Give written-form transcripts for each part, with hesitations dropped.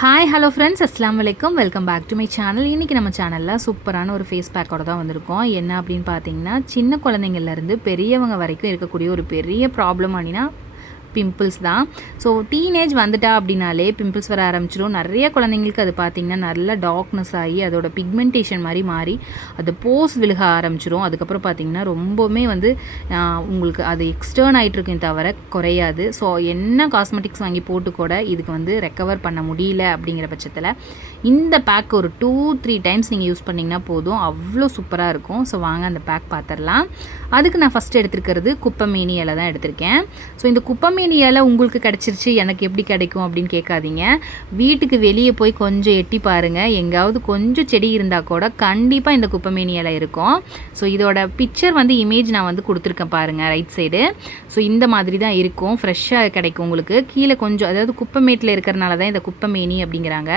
Hi hello friends, அஸ்ஸலாமு அலைக்கும். Welcome back to my channel. இன்றைக்கி நம்ம சேனலில் சூப்பரான ஒரு ஃபேஸ் பேக்கோட தான் வந்திருக்கோம். என்ன அப்படின்னு பார்த்தீங்கன்னா, சின்ன குழந்தைங்கள்லேருந்து பெரியவங்க வரைக்கும் இருக்கக்கூடிய ஒரு பெரிய ப்ராப்ளம் அப்படின்னா பிம்பிள்ஸ் தான். ஸோ டீனேஜ் வந்துட்டா அப்படின்னாலே பிம்பிள்ஸ் வர ஆரம்பிச்சிடும். நிறைய குழந்தைங்களுக்கு அது பார்த்திங்கன்னா நல்ல டார்க்னஸ் ஆகி அதோட பிக்மெண்டேஷன் மாதிரி மாறி அது போஸ் விழுக ஆரம்பிச்சிடும். அதுக்கப்புறம் பார்த்திங்கன்னா ரொம்பவுமே உங்களுக்கு அது எக்ஸ்டர்ன் ஆகிட்டுருக்கும் தவிர குறையாது. ஸோ என்ன காஸ்மெட்டிக்ஸ் வாங்கி போட்டு கூட இதுக்கு ரெக்கவர் பண்ண முடியல அப்படிங்கிற பட்சத்தில் இந்த பேக் ஒரு 2-3 டைம்ஸ் நீங்கள் யூஸ் பண்ணிங்கன்னா போதும், அவ்வளோ சூப்பராக இருக்கும். ஸோ வாங்க அந்த பேக் பார்த்துடலாம். அதுக்கு நான் ஃபஸ்ட்டு எடுத்துருக்கிறது குப்பைமேனி இலை தான் எடுத்திருக்கேன். ஸோ இந்த குப்பைமேனி இலை உங்களுக்கு கிடச்சிருச்சு, எனக்கு எப்படி கிடைக்கும் அப்படின்னு கேட்காதீங்க. வீட்டுக்கு வெளியே போய் கொஞ்சம் எட்டி பாருங்கள், எங்காவது கொஞ்சம் செடி இருந்தால் கூட கண்டிப்பாக இந்த குப்பைமேனி இலை இருக்கும். ஸோ இதோட பிக்சர் இமேஜ் நான் கொடுத்துருக்கேன் பாருங்கள், ரைட் சைடு. ஸோ இந்த மாதிரி தான் இருக்கும், ஃப்ரெஷ்ஷாக கிடைக்கும் உங்களுக்கு. கீழே கொஞ்சம், அதாவது குப்பைமேட்டில் இருக்கிறனால தான் இந்த குப்பைமேனி அப்படிங்கிறாங்க.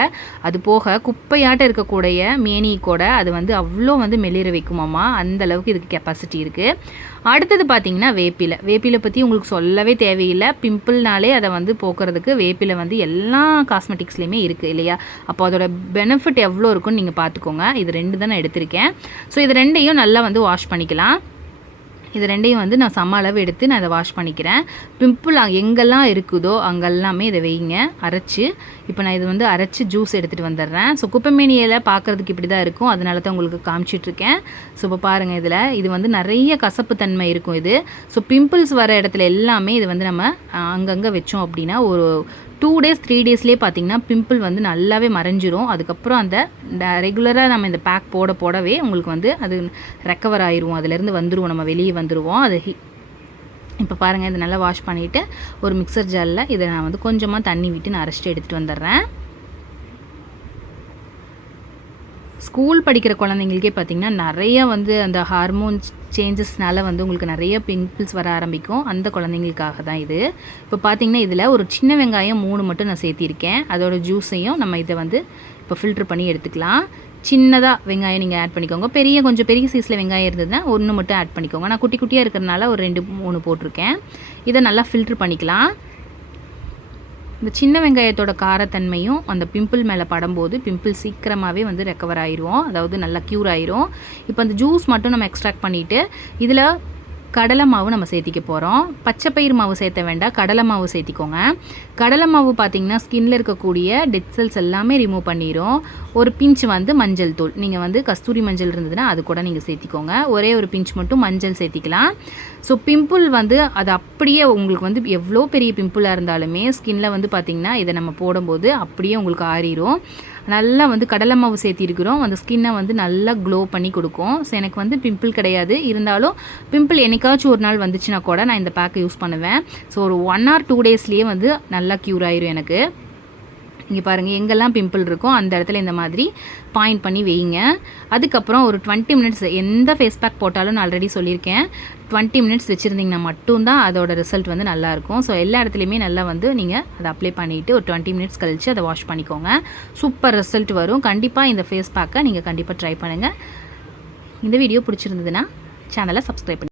அது போக குப்பையாட்ட இருக்கக்கூடிய மேனி கூட அது அவ்வளோ மெளிர வைக்குமாம்மா, அந்த அளவுக்கு இதுக்கு கெப்பாசிட்டி இருக்குது. அடுத்தது பார்த்திங்கன்னா வேப்பிலை பற்றி உங்களுக்கு சொல்லவே தேவையில்லை. பிம்பிள்னாலே அதை போக்குறதுக்கு வேப்பிலை எல்லா காஸ்மெட்டிக்ஸ்லேயுமே இருக்குது இல்லையா? அப்போ அதோட பெனிஃபிட் எவ்வளோ இருக்குன்னு நீங்கள் பார்த்துக்கோங்க. இது 2 தான் நான் எடுத்திருக்கேன். ஸோ இது 2ஐயும் நல்லா வாஷ் பண்ணிக்கலாம். இது 2ஐயும் நான் சம அளவு எடுத்து நான் இதை வாஷ் பண்ணிக்கிறேன். பிம்பிள் எங்கெல்லாம் இருக்குதோ அங்கெல்லாமே இதை வைங்க அரைச்சி. இப்போ நான் இது அரைச்சி ஜூஸ் எடுத்துகிட்டு வந்துடுறேன். ஸோ குப்பைமேனி இலை பார்க்குறதுக்கு இப்படி தான் இருக்கும், அதனால தான் உங்களுக்கு காமிச்சிட்ருக்கேன். ஸோ இப்போ பாருங்கள், இது நிறைய கசப்பு தன்மை இருக்கும் இது. ஸோ பிம்பிள்ஸ் வர இடத்துல எல்லாமே இது நம்ம அங்கங்கே வச்சோம் அப்படின்னா ஒரு 2 days 3 daysலேயே பார்த்திங்கன்னா பிம்பிள் நல்லாவே மறைஞ்சிரும். அதுக்கப்புறம் அந்த ரெகுலராக நம்ம இந்த பேக் போடவே உங்களுக்கு அது ரெக்கவர் ஆயிரும், அதிலேருந்து வந்துடுவோம், நம்ம வெளியே வந்துடுவோம். அது இப்போ பாருங்கள், இது நல்லா வாஷ் பண்ணிவிட்டு ஒரு மிக்சர் ஜாரில் இதை நான் கொஞ்சமாக தண்ணி விட்டு நான் அரைச்சிட்டு எடுத்துகிட்டு வந்துடுறேன். ஸ்கூல் படிக்கிற குழந்தைங்களுக்கே பார்த்திங்கன்னா நிறைய அந்த ஹார்மோன்ஸ் சேஞ்சஸ்னால உங்களுக்கு நிறைய பிம்பிள்ஸ் வர ஆரம்பிக்கும். அந்த குழந்தைங்களுக்காக தான் இது. இப்போ பார்த்திங்கன்னா இதில் ஒரு சின்ன வெங்காயம் 3 மட்டும் நான் சேர்த்திருக்கேன். அதோட ஜூஸையும் நம்ம இதை இப்போ ஃபில்ட்ரு பண்ணி எடுத்துக்கலாம். சின்னதாக வெங்காயம் நீங்கள் ஆட் பண்ணிக்கோங்க. கொஞ்சம் பெரிய சைஸில் வெங்காயம் இருந்ததுன்னா 1 மட்டும் ஆட் பண்ணிக்கோங்க. நான் குட்டி குட்டியாக இருக்கிறதுனால ஒரு 2-3 போட்டிருக்கேன். இதை நல்லா ஃபில்ட்ரு பண்ணிக்கலாம். இந்த சின்ன வெங்காயத்தோட காரத்தன்மையும் அந்த பிம்பிள் மேலே படும்போது பிம்பிள் சீக்கிரமாகவே ரெக்கவர் ஆயிரும், அதாவது நல்லா க்யூர் ஆயிரும். இப்போ அந்த ஜூஸ் மட்டும் நம்ம எக்ஸ்ட்ராக்ட் பண்ணிவிட்டு இதில் கடலை மாவு நம்ம சேர்த்திக்க போகிறோம். பச்சைப்பயிறு மாவு சேர்த்த வேண்டாம், கடலை மாவு சேர்த்திக்கோங்க. கடலை மாவு பார்த்திங்கன்னா ஸ்கின்னில் இருக்கக்கூடிய டெட் செல்ஸ் எல்லாமே ரிமூவ் பண்ணிடும். ஒரு பிஞ்ச் மஞ்சள் தூள், நீங்கள் கஸ்தூரி மஞ்சள் இருந்ததுன்னா அது கூட நீங்கள் சேர்த்திக்கோங்க. ஒரே ஒரு பிஞ்ச் மட்டும் மஞ்சள் சேர்த்திக்கலாம். ஸோ பிம்பிள் அது அப்படியே உங்களுக்கு எவ்வளோ பெரிய பிம்பிளாக இருந்தாலுமே ஸ்கின்னில் பார்த்திங்கன்னா இதை நம்ம போடும்போது அப்படியே உங்களுக்கு ஆறிடும். நல்லா கடலை மாவு சேர்த்திருக்கிறோம், அந்த ஸ்கின்னை நல்லா க்ளோ பண்ணி கொடுக்கும். ஸோ எனக்கு பிம்பிள் கிடையாது, இருந்தாலும் பிம்பிள் என்னைக்காச்சும் ஒரு நாள் வந்துச்சுன்னா கூட நான் இந்த பேக்கை யூஸ் பண்ணுவேன். ஸோ ஒரு 1 or 2 daysலேயே நல்லா க்யூர் ஆயிரும் எனக்கு. இங்கே பாருங்கள், எங்கெல்லாம் பிம்பிள் இருக்கோ அந்த இடத்துல இந்த மாதிரி பாயிண்ட் பண்ணி வைங்க. அதுக்கப்புறம் ஒரு 20 minutes, எந்த ஃபேஸ் பேக் போட்டாலும் நான் ஆல்ரெடி சொல்லியிருக்கேன், 20 minutes வச்சுருந்தீங்கன்னா மட்டும்தான் அதோட ரிசல்ட் நல்லாயிருக்கும். ஸோ எல்லா இடத்துலையுமே நல்லா நீங்கள் அதை அப்ளை பண்ணிவிட்டு ஒரு 20 minutes கழித்து அதை வாஷ் பண்ணிக்கோங்க. சூப்பர் ரிசல்ட் வரும். கண்டிப்பாக இந்த ஃபேஸ் பேக்கை நீங்கள் கண்டிப்பாக ட்ரை பண்ணுங்கள். இந்த வீடியோ பிடிச்சிருந்ததுன்னா சேனலை சப்ஸ்கிரைப் பண்ணுங்கள்.